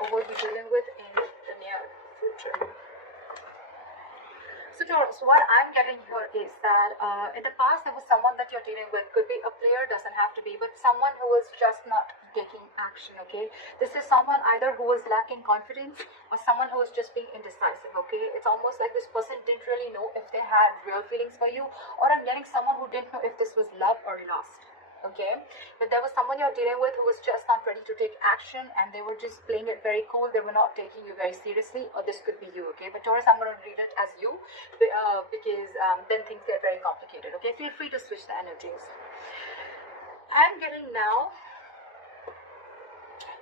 or will be dealing with in the near future. So Taurus, what I'm getting here is that in the past there was someone that you're dealing with, could be a player, doesn't have to be, but someone who is just not taking action, okay? This is someone either who is lacking confidence or someone who is just being indecisive, okay? It's almost like this person didn't really know if they had real feelings for you, or I'm getting someone who didn't know if this was love or lust. Okay, but there was someone you're dealing with who was just not ready to take action, and they were just playing it very cool. They were not taking you very seriously, or this could be you. Okay, but Taurus, I'm going to read it as you because then things get very complicated. Okay, feel free to switch the energies. I'm getting now,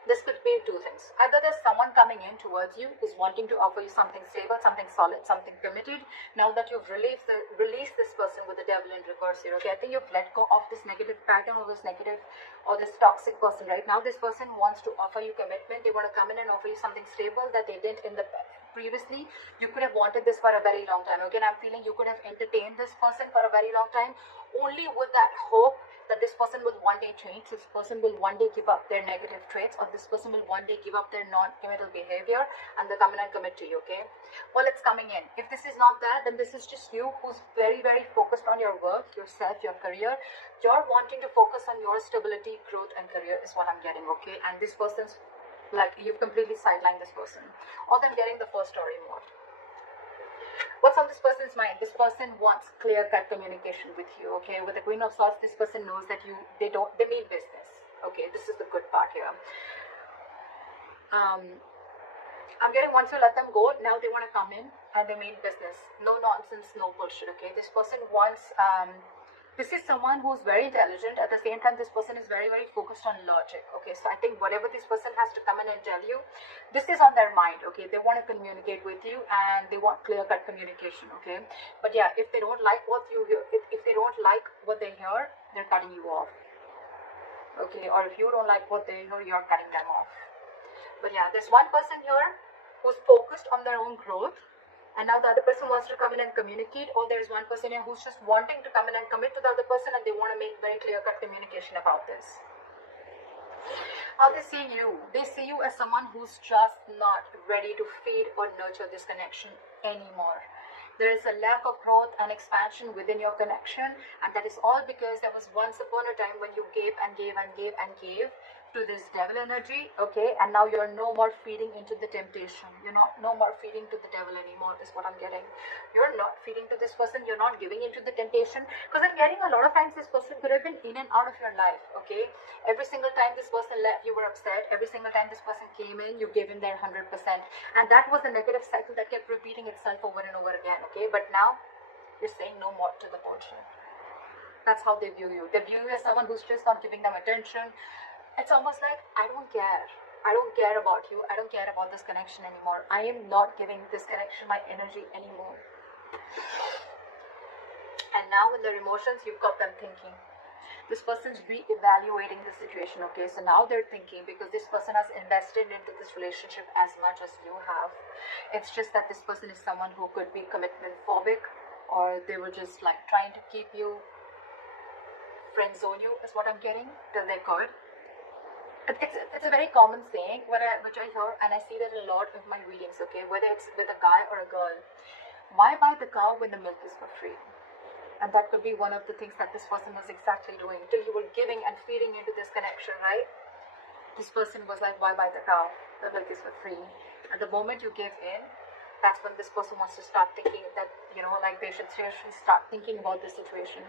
this could be two things. Either there's someone coming in towards you who's wanting to offer you something stable, something solid, something committed. Now that you've released this person with the devil in reverse here, okay? I think you've let go of this negative pattern or this negative or this toxic person. Right now, this person wants to offer you commitment. They want to come in and offer you something stable that they didn't in the previously. You could have wanted this for a very long time. Okay, and I'm feeling you could have entertained this person for a very long time, only with that hope that this person will one day change, this person will one day give up their negative traits, or this person will one day give up their non-committal behavior and they'll come in and commit to you, okay? Well, it's coming in. If this is not that, then this is just you who's very, very focused on your work, yourself, your career. You're wanting to focus on your stability, growth, and career is what I'm getting, okay? And this person's like, you've completely sidelined this person. Or I'm getting the first story more. What's on this person's mind? This person wants clear-cut communication with you, okay? With the Queen of Swords, this person knows that they mean business, okay? This is the good part here. I'm getting, once you let them go, now they want to come in and they mean business. No nonsense, no bullshit, okay? This person wants, this is someone who's very intelligent. At the same time, this person is very, very focused on logic, okay? So I think whatever this person has to come in and tell you, this is on their mind, okay? They want to communicate with you and they want clear-cut communication, okay? But yeah, if they don't like what you hear, if they don't like what they hear, they're cutting you off, okay? Or if you don't like what they hear, you're cutting them off. But yeah, there's one person here who's focused on their own growth, and now the other person wants to come in and communicate, or there's one person here who's just wanting to come in and commit to the other person, and they want to make very clear-cut communication about this. How they see you? They see you as someone who's just not ready to feed or nurture this connection anymore. There is a lack of growth and expansion within your connection, and that is all because there was once upon a time when you gave and gave and gave and gave to this devil energy, okay, and now you're no more feeding into the temptation. You're no more feeding to the devil anymore, is what I'm getting. You're not feeding to this person, you're not giving into the temptation, because I'm getting a lot of times this person could have been in and out of your life, okay? Every single time this person left, you were upset. Every single time this person came in, you gave him their 100%, and that was a negative cycle that kept repeating itself over and over again, okay? But now you're saying no more to the bullshit. That's how they view you. They view you as someone who's just not giving them attention. It's almost like, I don't care. I don't care about you. I don't care about this connection anymore. I am not giving this connection my energy anymore. And now in their emotions, you've got them thinking. This person's re-evaluating the situation, okay? So now they're thinking, because this person has invested into this relationship as much as you have. It's just that this person is someone who could be commitment phobic, or they were just like trying to keep you, friend zone you, is what I'm getting, till they could. It's a very common saying which I hear, and I see that a lot of my readings, okay? Whether it's with a guy or a girl. Why buy the cow when the milk is for free? And that could be one of the things that this person was exactly doing. Till you were giving and feeding into this connection, right? This person was like, why buy the cow? The milk is for free. At the moment you give in, that's when this person wants to start thinking that, you know, like they should seriously start thinking about the situation.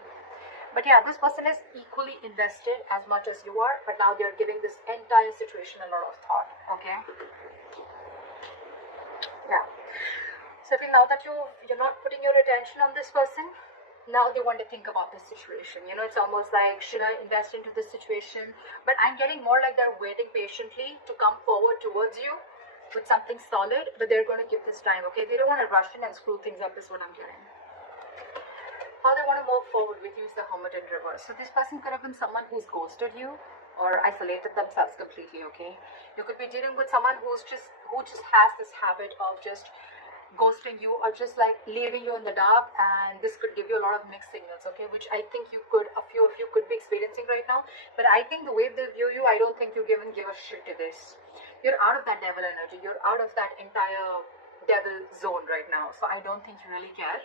But yeah, this person is equally invested as much as you are, but now they're giving this entire situation a lot of thought, okay? Yeah. So I feel now that you're not putting your attention on this person, now they want to think about this situation. You know, it's almost like, should I invest into this situation? But I'm getting more like they're waiting patiently to come forward towards you with something solid, but they're going to give this time, okay? They don't want to rush in and screw things up, is what I'm getting. How they want to move forward with you is the Hermit in reverse. So this person could have been someone who's ghosted you or isolated themselves completely, okay? You could be dealing with someone who just has this habit of just ghosting you or just like leaving you in the dark, and this could give you a lot of mixed signals, okay, which I think a few of you could be experiencing right now. But I think the way they view you, I don't think you give a shit to this. you're out of that devil energy. You're out of that entire devil zone right now. So I don't think you really care.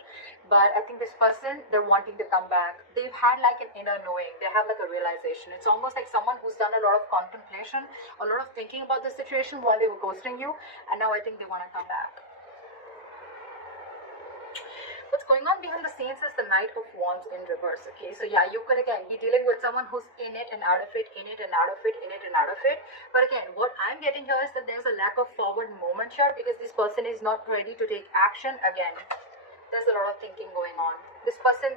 But I think this person, they're wanting to come back. They've had like an inner knowing. They have like a realization. It's almost like someone who's done a lot of contemplation, a lot of thinking about the situation while they were ghosting you, and now I think they want to come back. What's going on behind the scenes is the Knight of Wands in reverse, okay? So yeah, you could again be dealing with someone who's in it and out of it, in it and out of it, in it and out of it. But again, what I'm getting here is that there's a lack of forward movement here because this person is not ready to take action. Again, there's a lot of thinking going on. This person,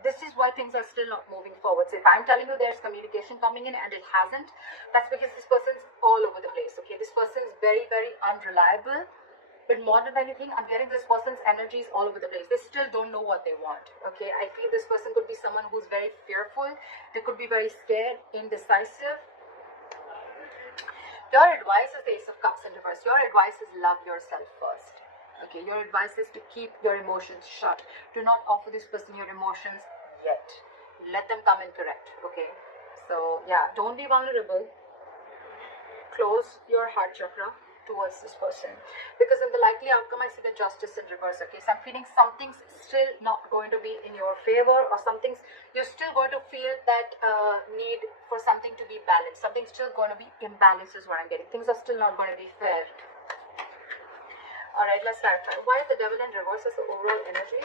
this is why things are still not moving forward. So if I'm telling you there's communication coming in and it hasn't, that's because this person's all over the place, okay? This person is very, very unreliable. But more than anything, I'm getting this person's energies all over the place. They still don't know what they want, okay? I feel this person could be someone who's very fearful. They could be very scared, indecisive. Your advice is the Ace of Cups in reverse. Your advice is love yourself first, okay? Your advice is to keep your emotions shut. Do not offer this person your emotions yet. Let them come in correct, okay? So, yeah, don't be vulnerable. Close your heart chakra towards this person, because in the likely outcome I see the Justice in reverse, okay? So I'm feeling something's still not going to be in your favor, or something's, you're still going to feel that need for something to be balanced. Something's still going to be imbalanced is what I'm getting. Things are still not going to be fair. Alright, let's clarify. Why is the Devil in reverse as the overall energy?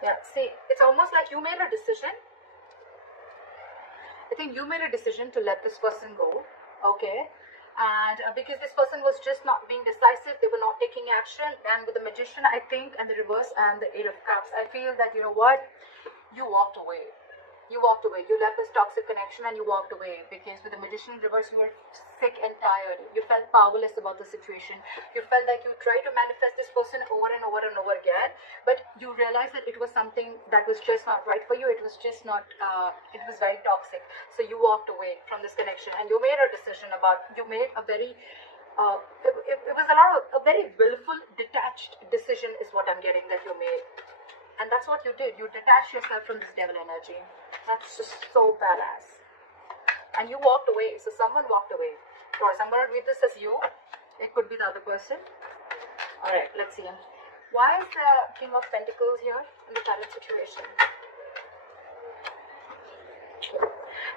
Yeah, see, it's almost like you made a decision. I think you made a decision to let this person go, okay? And because this person was just not being decisive, they were not taking action. And with the Magician, I think, and the reverse and the Eight of Cups, I feel that, you know what, you walked away. You walked away. You left this toxic connection and you walked away, because with the Magician in reverse, you were sick and tired. You felt powerless about the situation. You felt like you tried to manifest this person over and over and over again, but you realized that it was something that was just not right for you. It was just not, it was very toxic. So you walked away from this connection and you made a decision about, you made a very, it was a very willful, detached decision is what I'm getting that you made. And that's what you did. You detached yourself from this devil energy. That's just so badass. And you walked away. So someone walked away. Or I'm going to read this as you. It could be the other person. Alright, let's see. Why is the King of Pentacles here in the current situation?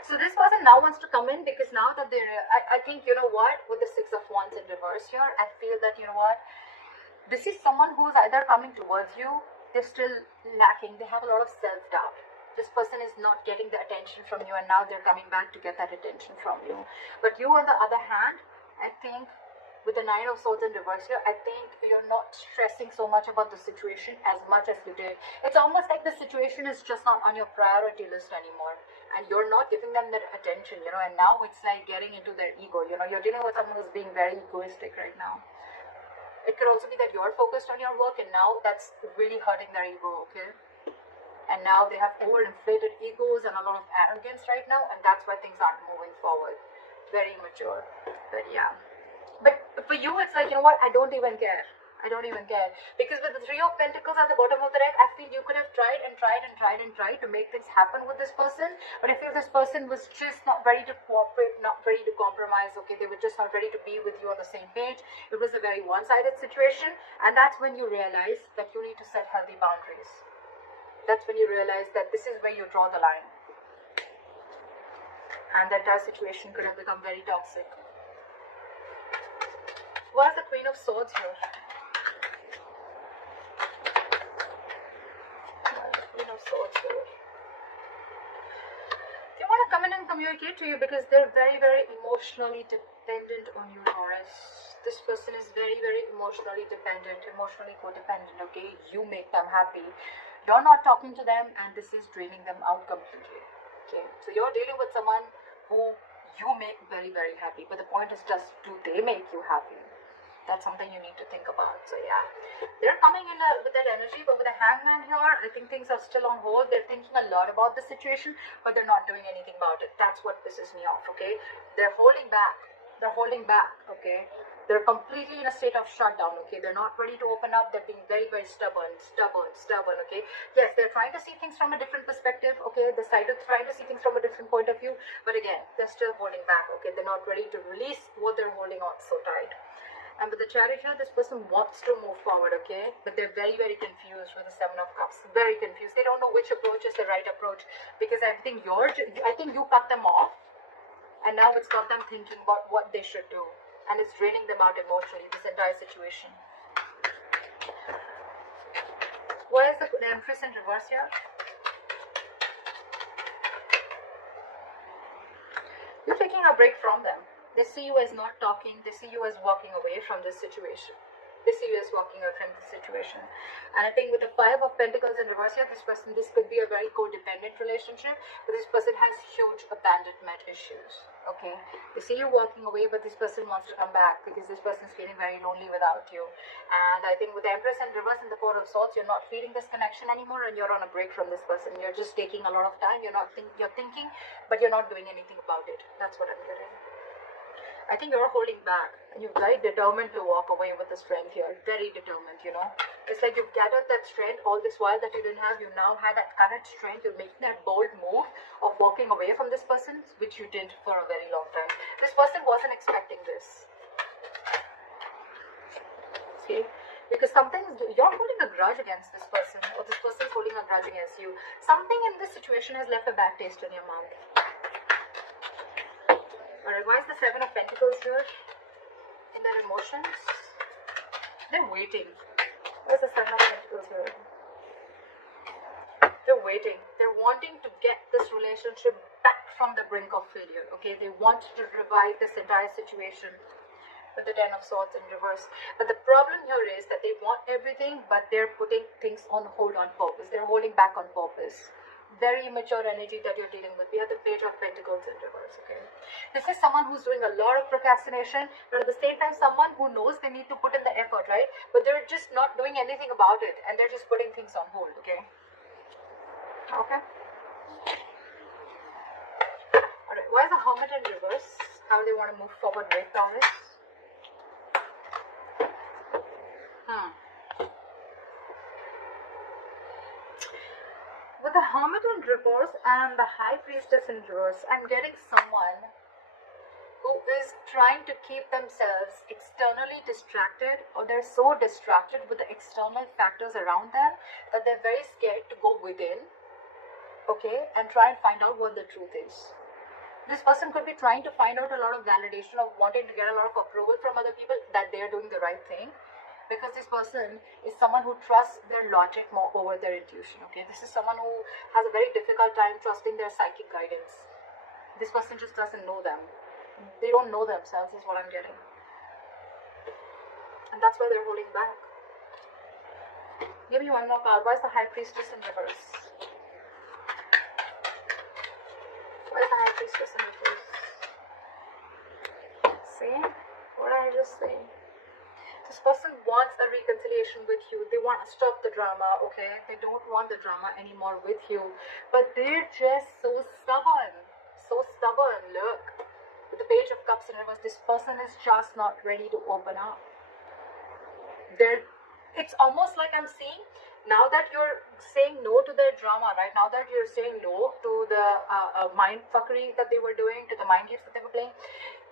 So this person now wants to come in because now that they're, I think, you know what, with the Six of Wands in reverse here, I feel that, you know what, this is someone who's either coming towards you, they're still lacking, they have a lot of self-doubt. This person is not getting the attention from you, and now they're coming back to get that attention from you. But you, on the other hand, I think with the Nine of Swords in reverse here, I think you're not stressing so much about the situation as much as you did. It's almost like the situation is just not on your priority list anymore, and you're not giving them that attention, you know, and now it's like getting into their ego, you know, you're dealing with someone who's being very egoistic right now. It could also be that you're focused on your work and now that's really hurting their ego, okay? And now they have overinflated egos and a lot of arrogance right now, and that's why things aren't moving forward. Very immature. But yeah. But for you, it's like, you know what, I don't even care. I don't even care. Because with the Three of Pentacles at the bottom of the deck, I feel you could have tried and tried and tried and tried to make things happen with this person. But I feel this person was just not ready to cooperate, not ready to compromise, okay? They were just not ready to be with you on the same page. It was a very one-sided situation. And that's when you realize that you need to set healthy boundaries. That's when you realize that this is where you draw the line. And that entire situation could have become very toxic. Why is the Queen of Swords here? Swords here. They want to come in and communicate to you because they're very, very emotionally dependent on you, Taurus. This person is very, very emotionally dependent, emotionally codependent, okay? You make them happy. You're not talking to them and this is draining them out completely, okay? So you're dealing with someone who you make very, very happy. But the point is just, do they make you happy? That's something you need to think about. So yeah, they're coming in with that energy, but with the Hangman here, I think things are still on hold. They're thinking a lot about the situation, but they're not doing anything about it. That's what pisses me off, okay? They're holding back. They're holding back, okay? They're completely in a state of shutdown, okay? They're not ready to open up. They're being very, very stubborn, okay? Yes, they're trying to see things from a different perspective, okay? They're trying to see things from a different point of view, but again, they're still holding back, okay? They're not ready to release what they're holding on so tight. And with the Chariot here, this person wants to move forward, okay? But they're very, very confused with the Seven of Cups. Very confused. They don't know which approach is the right approach, because I think you cut them off, and now it's got them thinking about what they should do. And it's draining them out emotionally, this entire situation. What is the Empress in reverse here? You're taking a break from them. They see you as not talking. They see you as walking away from this situation. They see you as walking away from this situation. And I think with the Five of Pentacles in reverse here, this could be a very codependent relationship, but this person has huge abandonment issues. Okay, they see you walking away, but this person wants to come back because this person is feeling very lonely without you. And I think with the Empress in reverse and the Four of Swords, you're not feeling this connection anymore, and you're on a break from this person. You're just taking a lot of time. You're thinking, but you're not doing anything about it. That's what I'm getting. I think you're holding back, and you're very determined to walk away with the strength here. Very determined, you know. It's like you've gathered that strength all this while that you didn't have. You now had that courage, strength. You're making that bold move of walking away from this person, which you did for a very long time. This person wasn't expecting this. See? Because you're holding a grudge against this person, or this person's holding a grudge against you. Something in this situation has left a bad taste in your mouth. Alright, why is the Seven of Pentacles here? In their emotions? They're waiting. Where's the Seven of Pentacles here? They're waiting. They're wanting to get this relationship back from the brink of failure. Okay, they want to revive this entire situation with the Ten of Swords in reverse. But the problem here is that they want everything, but they're putting things on hold on purpose. They're holding back on purpose. Very immature energy that you're dealing with. We have the Page of Pentacles in reverse, okay? This is someone who's doing a lot of procrastination, but at the same time, someone who knows they need to put in the effort, right? But they're just not doing anything about it, and they're just putting things on hold, okay? Okay? Alright, why is the Hermit in reverse? How do they want to move forward with Taurus? With the Hermit in reverse and the High Priestess in reverse, I'm getting someone who is trying to keep themselves externally distracted, or they're so distracted with the external factors around them that they're very scared to go within, okay, and try and find out what the truth is. This person could be trying to find out a lot of validation, of wanting to get a lot of approval from other people that they're doing the right thing. Because this person is someone who trusts their logic more over their intuition, okay? This is someone who has a very difficult time trusting their psychic guidance. This person just doesn't know them. They don't know themselves, is what I'm getting. And that's why they're holding back. Give me one more card. Why is the High Priestess in reverse? Why is the High Priestess in reverse? See? What did I just say? This person wants a reconciliation with you. They want to stop the drama, okay? They don't want the drama anymore with you. But they're just so stubborn. So stubborn. Look. With the Page of Cups in reverse, this person is just not ready to open up. It's almost like I'm seeing, now that you're saying no to their drama, right? Now that you're saying no to the mind fuckery that they were doing, to the mind games that they were playing,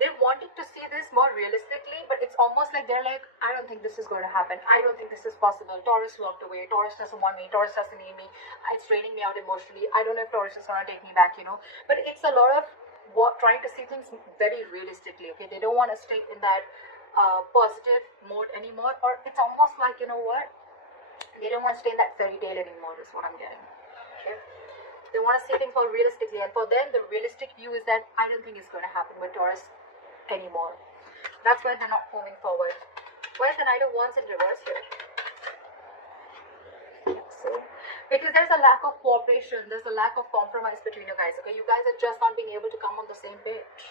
they're wanting to see this more realistically, but it's almost like they're like, I don't think this is going to happen. I don't think this is possible. Taurus walked away. Taurus doesn't want me. Taurus doesn't need me. It's draining me out emotionally. I don't know if Taurus is going to take me back, you know. But it's a lot of trying to see things very realistically, okay? They don't want to stay in that positive mode anymore, or it's almost like, you know what, they don't want to stay in that fairy tale anymore, is what I'm getting, okay? They want to see things more realistically, and for them the realistic view is that I don't think it's going to happen with Taurus anymore. That's why they're not moving forward. Why is the Knight of Wands in reverse here? So, because there's a lack of cooperation, there's a lack of compromise between you guys, okay? You guys are just not being able to come on the same page.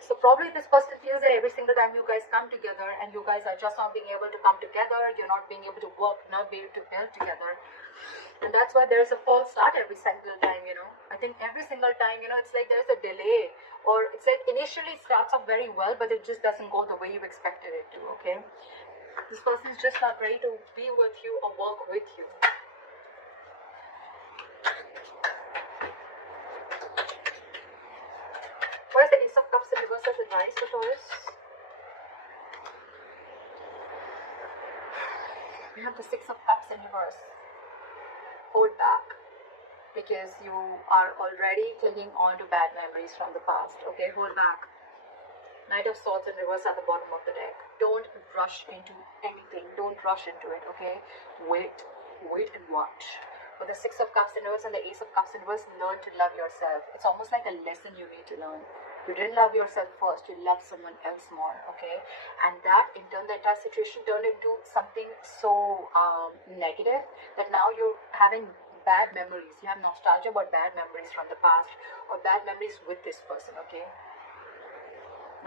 So probably this person feels that every single time you guys come together and you guys are just not being able to come together, you're not being able to work, not being able to build together. And that's why there's a false start every single time, you know. I think every single time, you know, it's like there's a delay, or it's like initially it starts off very well, but it just doesn't go the way you expected it to, okay? This person is just not ready to be with you or work with you. What is the Ace of Cups in reverse as advice for Taurus? We have the Six of Cups in reverse. Hold back, because you are already clinging on to bad memories from the past. Okay, hold back. Knight of Swords in reverse at the bottom of the deck. Don't rush into anything. Don't rush into it, okay? Wait and watch. With the Six of Cups in reverse and the Ace of Cups in reverse, learn to love yourself. It's almost like a lesson you need to learn. You didn't love yourself first, you loved someone else more, okay? And that, in turn, the entire situation turned into something so negative that now you're having bad memories. You have nostalgia about bad memories from the past or bad memories with this person, okay?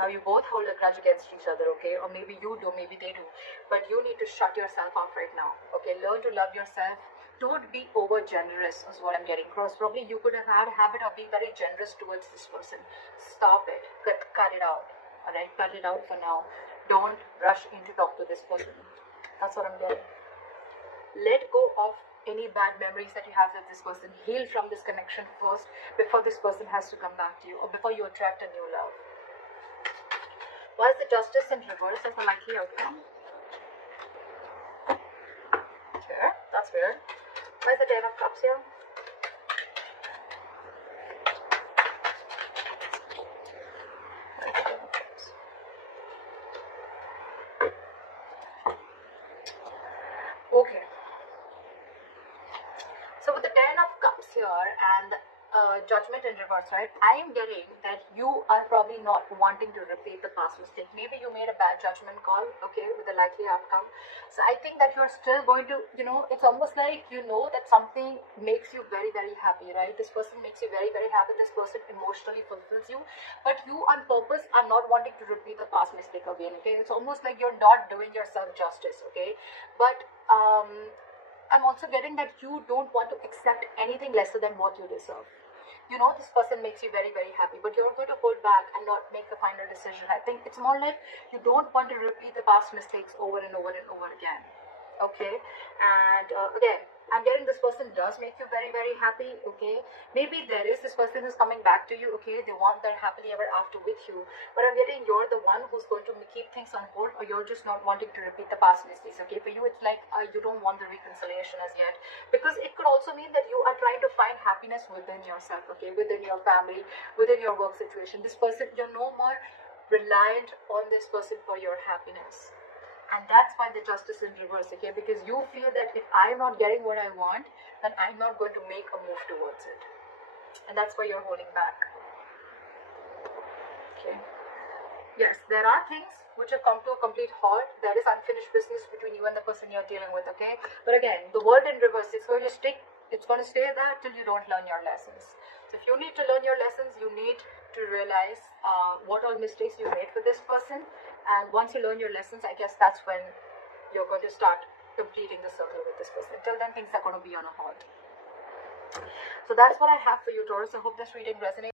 Now you both hold a grudge against each other, okay? Or maybe you do, maybe they do. But you need to shut yourself off right now, okay? Learn to love yourself. Don't be over generous is what I'm getting across. Probably you could have had a habit of being very generous towards this person. Stop it. Cut it out. Alright? Cut it out for now. Don't rush in to talk to this person. That's what I'm getting. Let go of any bad memories that you have with this person. Heal from this connection first before this person has to come back to you or before you attract a new love. Why is the Justice in reverse as a likely outcome? Okay, that's weird. Why is the Ten of Cups here? Okay. So with the Ten of Cups here and Judgment in reverse, right? I am getting that you are probably not wanting to repeat the past mistake. Maybe you made a bad judgment call, okay, with a likely outcome. So I think that you're still going to, you know, it's almost like you know that something makes you very, very happy, right? This person makes you very, very happy. This person emotionally fulfills you. But you on purpose are not wanting to repeat the past mistake again, okay? It's almost like you're not doing yourself justice, okay? But I'm also getting that you don't want to accept anything lesser than what you deserve. You know this person makes you very, very happy, but you're going to hold back and not make a final decision. I think it's more like you don't want to repeat the past mistakes over and over and over again. Okay, and again, I'm getting this person does make you very, very happy. Okay, maybe there is this person who's coming back to you. Okay, they want their happily ever after with you, but I'm getting you're the one who's going to keep things on hold, or you're just not wanting to repeat the past mistakes. Okay, for you it's like you don't want the reconciliation as yet, because it could also mean that you are trying to find happiness within yourself. Okay, within your family, within your work situation. This person, you're no more reliant on this person for your happiness. And that's why the Justice in reverse, okay? Because you feel that if I'm not getting what I want, then I'm not going to make a move towards it. And that's why you're holding back. Okay. Yes, there are things which have come to a complete halt. There is unfinished business between you and the person you're dealing with, okay? But again, the world in reverse is going to stay there till you don't learn your lessons. So if you need to learn your lessons, you need to realize what all mistakes you made with this person. And once you learn your lessons, I guess that's when you're going to start completing the circle with this person. Till then, things are going to be on a halt. So that's what I have for you, Taurus. I hope this reading resonates.